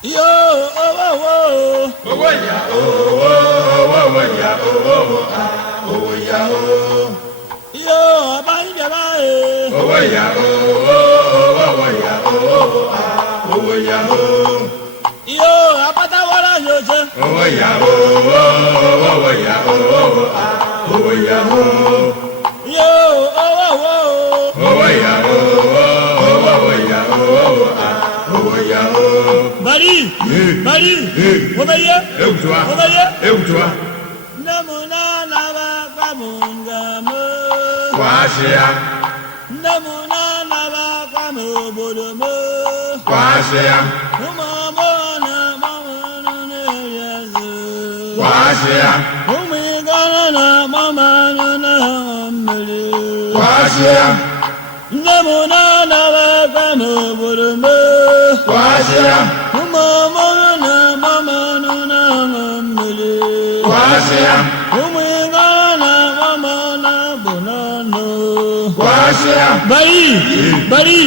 Yo, oh, oh, oh. Oh, yeah, oh, oh, oh, yeah, oh, yeah, oh. Yo, abang jabai. Oh, yeah, oh, oh, yeah, oh, yeah, oh. Yo, apata wala yoje. Oh, yeah, oh, yeah, oh, yeah, oh. Yo, oh, oh, oh. Oh, yeah, oh, yeah, oh, yeah, oh. Bari, bari. Obaye, obaye. Namuna naba kamunga mo. Kwashia, Namuna naba kamubodo mo. Kwashia, Umamo na mama na yesu. Kwashia, Umigana na mama na ameli. Kwashia, Namuna naba kamubodo mo. Kwashia, Umamo na mama na ameli. Kwashia, Umigana mama na bonano. Kwashia. Bari, bari.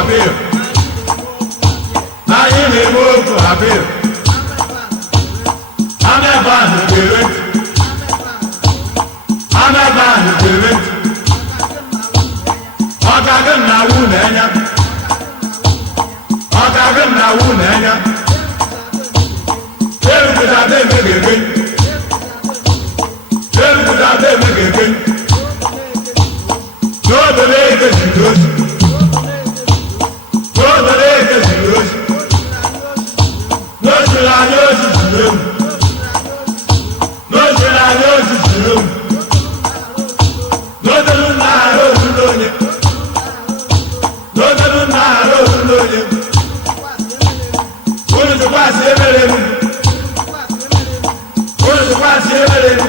Habib. Anyị na-eme okwu Habib. Ameba ahụ ga-ere ntị. Ameba ahụ ga-ere ntị. Ọ ga-agụ m na awụ na-enya. Ọ ga-agụ m na awụ na-enya. Erukwuta be eme ga-ege. Erukwuta be eme ga-ege. N'obodo eke ziri ozi. N'obodo eke ziri ozi. N'ozuru anya ozi ziri ewu. N'ozuru anya ozi ziri ewu. N'ozuru nna ara ozu n'onye. N'ozuru nna ara ozu n'onye. Unu tụkwasị emere m. Unu tụkwasị emere m.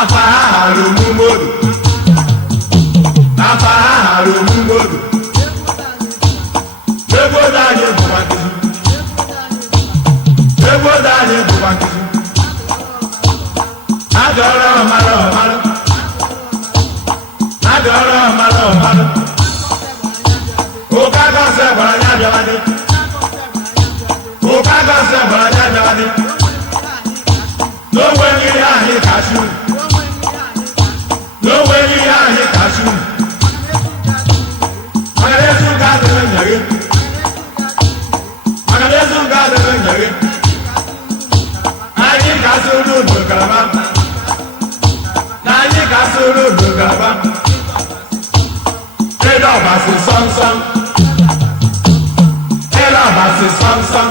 Afa ha hara omume obi. Afa ha hara omume obi. Ego anyị bụkwa nkịtị. Ego anyị bụkwa nkịtị. Adọrọ ọmara ọmara. Adọrọ ọmara ọmara. Ụka gọsị gbara ya bịawadị. Ụka gọsị gbara ya bịawadị. N'onweghị ihe anyị kashu. N'onweghị ihe anyị kashu. Maka Yesu ga-adịrị nya gị. Maka Yesu ga-adịrị nya gị. Anyị ga-asụrụ unu galaba. Na anyị ga-asụrụ unu galaba. Ele ọbasi sọmsọm. Ele ọbasi sọmsọm.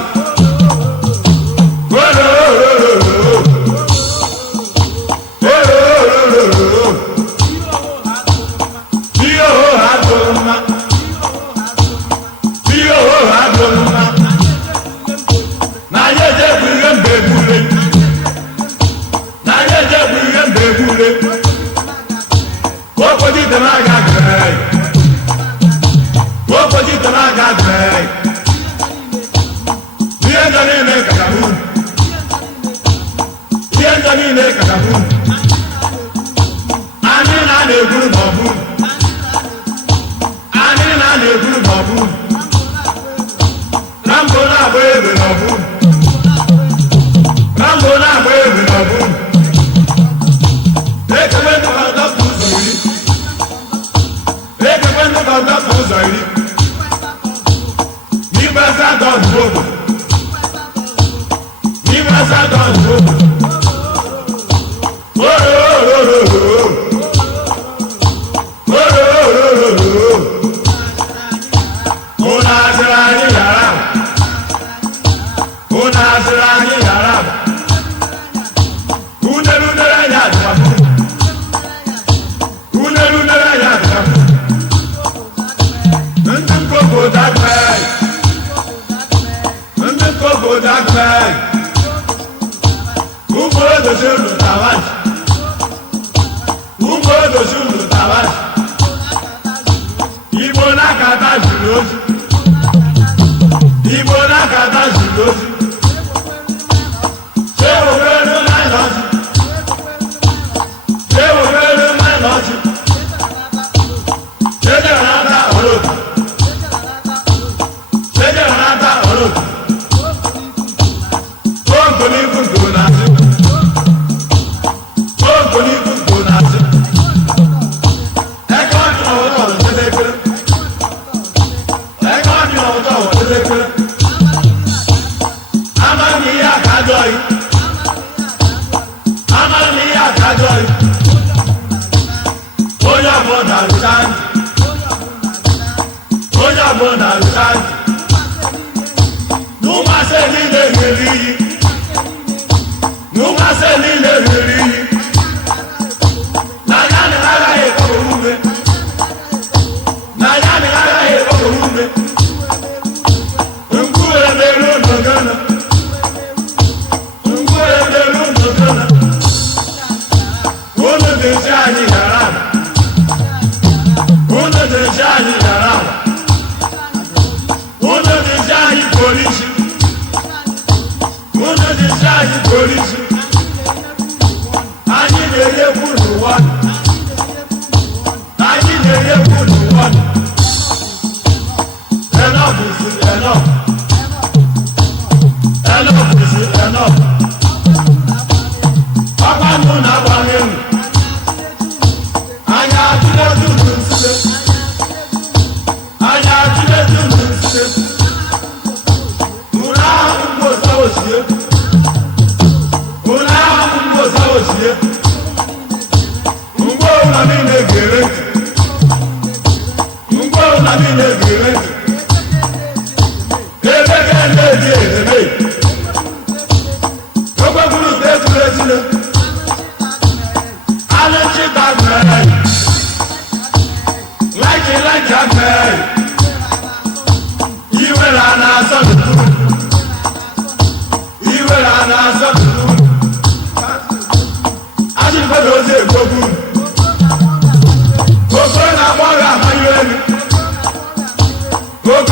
Go